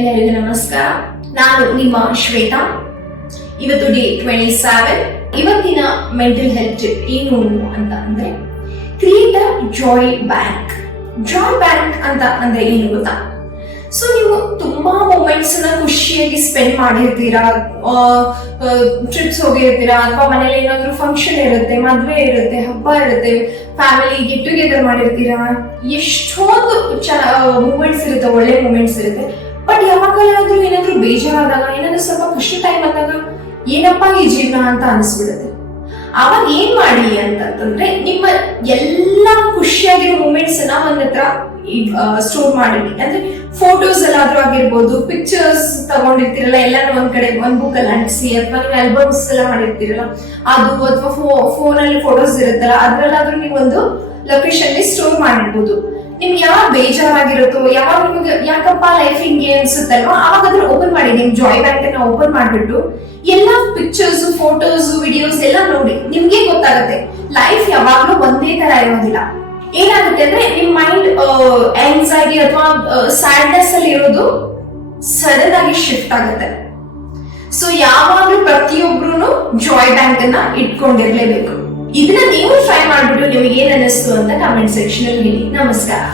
ಎಲ್ಲರಿಗೂ ನಮಸ್ಕಾರ. ನಾನು ನಿಮ್ಮ ಶ್ವೇತಾ. ಇವತ್ತು ಡೇ ಟ್ವೆಂಟಿ ಸೆವೆನ್ ಇವತ್ತಿನ ಮೆಂಟಲ್ ಹೆಲ್ತ್ ಏನು ಅಂತ ಅಂದ್ರೆ create joy bank joy bank ಅಂತ ಅಂದ್ರೆ ಏನು ಗೊತ್ತಾ? ಸೊ ನೀವು ತುಂಬಾ ಮೂಮೆಂಟ್ಸ್ನ ಖುಷಿಯಾಗಿ ಸ್ಪೆಂಡ್ ಮಾಡಿರ್ತೀರಾ? ಟ್ರಿಪ್ಸ್ ಹೋಗಿರ್ತೀರಾ? ಅಥವಾ ಮನೇಲಿ ಏನಾದ್ರು ಫಂಕ್ಷನ್ ಇರುತ್ತೆ, ಮದ್ವೆ ಇರುತ್ತೆ, ಹಬ್ಬ ಇರುತ್ತೆ ಫ್ಯಾಮಿಲಿ ಗೆಟ್ ಟುಗೆದರ್ ಮಾಡಿರ್ತೀರಾ? ಎಷ್ಟೊಂದು ಮೂಮೆಂಟ್ಸ್ ಇರುತ್ತೆ, ಒಳ್ಳೆ ಮೂಮೆಂಟ್ಸ್ ಇರುತ್ತೆ. ಬಟ್ ಯಾವಾಗಲಾದ್ರೂ ಏನಾದ್ರೂ ಬೇಜಾರಾದಾಗ, ಏನಾದ್ರು ಸ್ವಲ್ಪ ಕಷ್ಟ ಟೈಮ್ ಆದಾಗ, ಏನಪ್ಪಾ ಈ ಜೀವನ ಅಂತ ಅನಿಸ್ಬಿಡುತ್ತೆ. ಅವಾಗ ಏನ್ ಮಾಡಿ ಅಂತಂದ್ರೆ ನಿಮ್ಮ ಎಲ್ಲಾ ಖುಷಿಯಾಗಿರೋ ಮೂಮೆಂಟ್ಸ್ ಅನ್ನ ಒಂದ್ ಹತ್ರ ಸ್ಟೋರ್ ಮಾಡಿ ಅಂದ್ರೆ ಫೋಟೋಸ್ ಎಲ್ಲಾದ್ರೂ ಆಗಿರ್ಬೋದು ಪಿಕ್ಚರ್ಸ್ ತಗೊಂಡಿರ್ತೀರಲ್ಲ, ಎಲ್ಲಾನು ಒಂದ್ ಕಡೆ, ಒಂದ್ ಬುಕ್ ಅಲ್ಲಿ ಅಂಟಿಸಿ, ಅಥವಾ ನೀವು ಆಲ್ಬಮ್ಸ್ ಎಲ್ಲ ಮಾಡಿರ್ತೀರಲ್ಲ, ಅದು ಅಥವಾ ಫೋನ್ ಅಲ್ಲಿ ಫೋಟೋಸ್ ಇರುತ್ತಲ್ಲ, ಅದ್ರಲ್ಲಾದ್ರೂ ನೀವು ಒಂದು ಲೊಕೇಶನ್ ಸ್ಟೋರ್ ಮಾಡಿರ್ಬೋದು. ನಿಮ್ಗೆ ಯಾವಾಗ ಬೇಜಾರಾಗಿರುತ್ತೋ, ಯಾವಾಗ ನಿಮ್ಗೆ, ಯಾಕಪ್ಪ ಲೈಫ್ ಹಿಂಗೆ ಅನ್ಸುತ್ತಲ್ವಾ ಅವಾಗ ಅದ್ರ ಓಪನ್ ಮಾಡಿ, ನಿಮ್ ಜಾಯ್ ಬ್ಯಾಂಕ್ ಅನ್ನ ಓಪನ್ ಮಾಡ್ಬಿಟ್ಟು, ಎಲ್ಲಾ ಪಿಕ್ಚರ್ಸ್ ಫೋಟೋಸ್ ವಿಡಿಯೋಸ್ ಎಲ್ಲ ನೋಡಿ, ನಿಮ್ಗೆ ಗೊತ್ತಾಗುತ್ತೆ ಲೈಫ್ ಯಾವಾಗ್ಲೂ ಒಂದೇ ತರ ಇರೋದಿಲ್ಲ. ಏನಾಗುತ್ತೆ ಅಂದ್ರೆ, ನಿಮ್ ಮೈಂಡ್ ಆಂಗ್ಸೈಟಿ ಅಥವಾ ಸ್ಯಾಡ್ನೆಸ್ ಅಲ್ಲಿ ಇರೋದು ಸಡನ್ ಆಗಿ ಶಿಫ್ಟ್ ಆಗುತ್ತೆ. ಸೊ ಯಾವಾಗ್ಲೂ ಪ್ರತಿಯೊಬ್ರು ಜಾಯ್ ಬ್ಯಾಂಕ್ ಅನ್ನ ಇಟ್ಕೊಂಡಿರ್ಲೇಬೇಕು. ಇದನ್ನ ನೀವು ಟ್ರೈ ಮಾಡ್ಬಿಟ್ಟು ನಿಮಗೆ ಏನ್ ಅನ್ನಿಸ್ತು ಅಂತ ಕಮೆಂಟ್ ಸೆಕ್ಷನ್ ಅಲ್ಲಿ ನಮಸ್ಕಾರ.